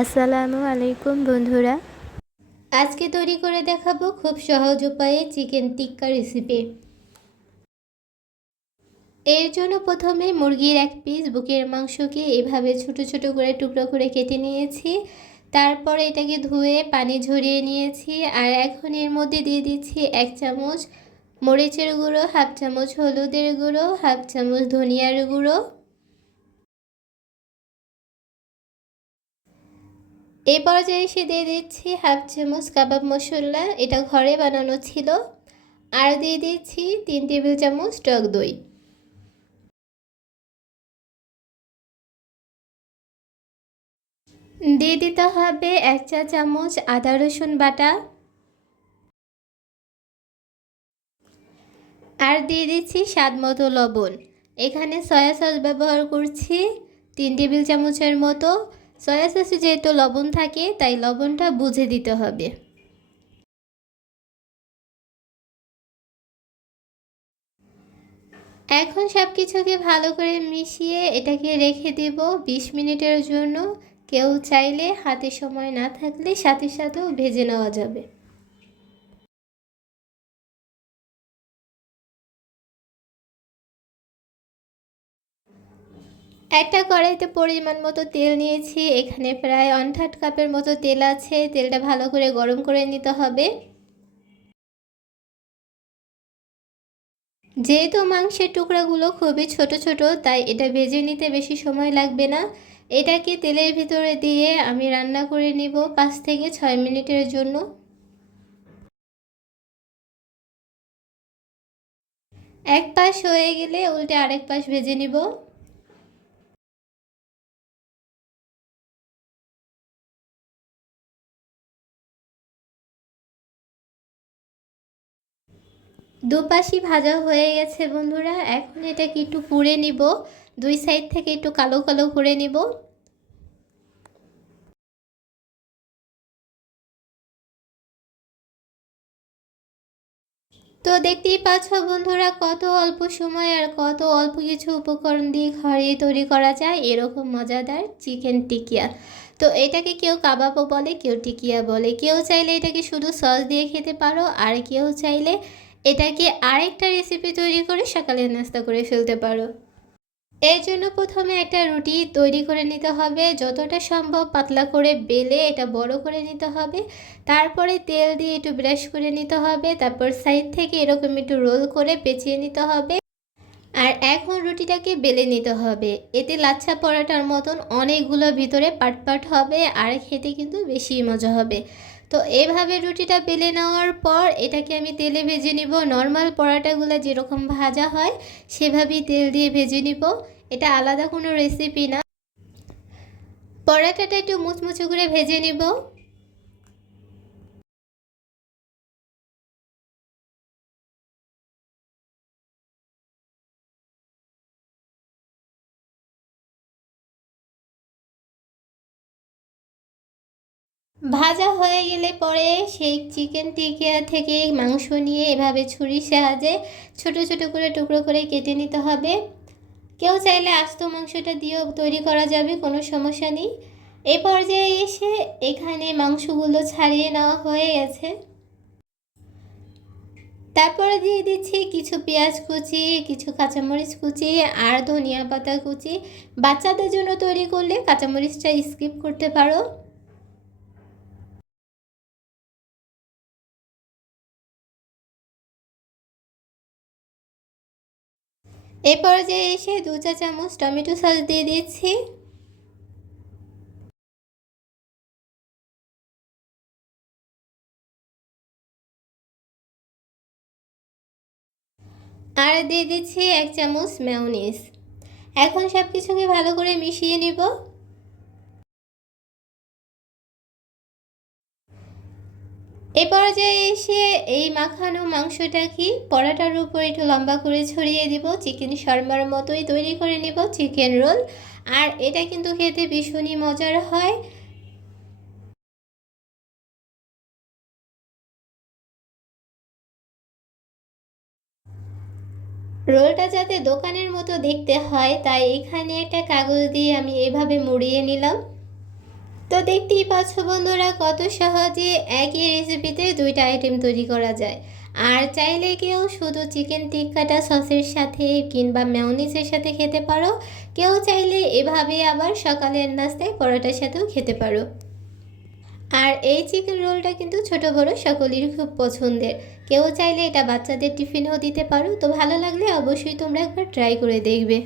আসসালামু আলাইকুম বন্ধুরা। আজকে তৈরি করে দেখাবো খুব সহজ উপায়ে চিকেন টিক্কা রেসিপি এর জন্য প্রথমে মুরগির এক পিস বুকের মাংসকে এভাবে ছোট ছোট করে টুকরো করে কেটে নিয়েছি। তারপর এটাকে ধুয়ে পানি ঝরিয়ে নিয়েছি আর এখন এর মধ্যে দিয়ে দিচ্ছি এক চামচ মরিচের গুঁড়ো, হাফ চামচ হলুদের গুঁড়ো, হাফ চামচ ধনিয়ার গুঁড়ো। এই পর্যায়ে এসে দিয়ে দিচ্ছি হাফ চামচ কাবাব মশলা। এটা ঘরে বানানো ছিল। আর দিয়ে দিচ্ছি তিন টেবিল চামচ টক দই। দিয়ে দিতে হবে এক চা চামচ আদা রসুন বাটা। আর দিয়ে দিচ্ছি স্বাদ মতো লবণ। এখানে সয়া সস ব্যবহার করছি তিন টেবিল চামচের মতো। সয়া সসে যেহেতু লবণ থাকে, তাই লবণটা বুঝে দিতে হবে। এখন সব কিছুকে ভালো করে মিশিয়ে এটাকে রেখে দেব বিশ মিনিটের জন্য। কেউ চাইলে হাতে সময় না থাকলে সাথে সাথেও ভেজে নেওয়া যাবে। একটা কড়াইতে পরিমাণ মতো তেল নিয়েছি, এখানে প্রায় ওয়ান থার্ড কাপের মতো তেল আছে, তেলটা ভালো করে গরম করে নিতে হবে। যেহেতু মাংসের টুকরাগুলো খুবই ছোট ছোট, তাই এটা ভেজে নিতে বেশি সময় লাগবে না। এটাকে তেলের ভিতরে দিয়ে আমি রান্না করে নিব পাঁচ থেকে ছয় মিনিটের জন্য। এক পাশ হয়ে গেলে উল্টে আরেক পাশ ভেজে নিব। দুপাশি ভাজা হয়ে গেছে বন্ধুরা। এখন এটাকে একটু পুড়ে নিব। দুই সাইড থেকে একটু কালো কালো করে নিব। তো দেখতেই পাচ্ছ বন্ধুরা, কত অল্প সময় আর কত অল্প কিছু উপকরণ দিয়ে ঘরে তৈরি করা যায়। এরকম মজাদার চিকেন টিকিয়া। তো এটাকে কেউ কাবাবও বলে, কেউ টিকিয়া বলে। কেউ চাইলে এটাকে শুধু সস দিয়ে খেতে পারো, আর কেউ চাইলে এটাকে আরেকটা রেসিপি তৈরি করে সকালে নাস্তা করে ফেলতে পারো। এর জন্য প্রথমে একটা রুটি তৈরি করে নিতে হবে। যতটা সম্ভব পাতলা করে বেলে এটা বড় করে নিতে হবে। তারপরে তেল দিয়ে একটু ব্রাশ করে নিতে হবে। তারপর সাইড থেকে এরকম একটু রোল করে পেঁচিয়ে নিতে হবে। আর এখন রুটিটাকে বেলে নিতে হবে। এতে লাচ্ছা পরাটার মতন অনেকগুলো ভিতরে পাট পাট হবে। আর খেতে কিন্তু বেশি মজা হবে। তো এইভাবে রুটিটা বেলে নেওয়ার পর এটাকে আমি তেলে ভেজে নিব। নর্মাল পরাটাগুলো যেরকম ভাজা হয়, সেভাবেই তেল দিয়ে ভেজে নিব। এটা আলাদা কোনো রেসিপি না। পরাটাটা একটু মুচমুচে করে ভেজে নিব। ভাজা হয়ে গেলে পরে সেই চিকেন টিকিয়া থেকে মাংস নিয়ে এভাবে ছুরির সাহায্যে ছোট ছোট করে টুকরো করে কেটে নিতে হবে। কেউ চাইলে আস্ত মাংসটা দিয়েও তৈরি করা যাবে, কোনো সমস্যা নেই। এ পর্যায়ে এসে এখানে মাংসগুলো ছাড়িয়ে নেওয়া হয়ে গেছে। তারপরে দিয়ে দিচ্ছি কিছু পেঁয়াজ কুচি, কিছু কাঁচামরিচ কুচি আর ধনিয়া পাতা কুচি। বাচ্চাদের জন্য তৈরি করলে কাঁচামরিচটা স্কিপ করতে পারো। এ পর্যায়ে এসে দু চা চামচ টমেটো সস দিয়ে দিচ্ছি। আর দিয়ে দিচ্ছি এক চামচ ম্যাওনিস এখন সব কিছুকে ভালো করে মিশিয়ে নিব। এ পর্যায়ে এসে এই মাখানো মাংসটা কি পরাটার উপর একটু লম্বা করে ছড়িয়ে দিব চিকেন শর্মার মতোই তৈরি করে নিব চিকেন রোল আর এটা কিন্তু খেতে ভীষণই মজার হয়। রোলটা যাতে দোকানের মতো দেখতে হয়, তাই এখানে একটা কাগজ দিয়ে আমি এভাবে মুড়িয়ে নিলাম। তো দেখতেই পাচ্ছ বন্ধুরা কত সহজে একই রেসিপিতে দুইটা আইটেম তৈরি করা যায়। আর চাইলে কেউ শুধু চিকেন টিক্কাটা সসের সাথে কিংবা ম্যাওনিসের সাথে খেতে পারো। কেউ চাইলে এভাবে আবার সকালের নাস্তায় পরোটার সাথেও খেতে পারো। আর এই চিকেন রোলটা কিন্তু ছোট বড় সকলেরই খুব পছন্দের। কেউ চাইলে এটা বাচ্চাদের টিফিনেও দিতে পারো। তো ভালো লাগলে অবশ্যই তোমরা একবার ট্রাই করে দেখবে।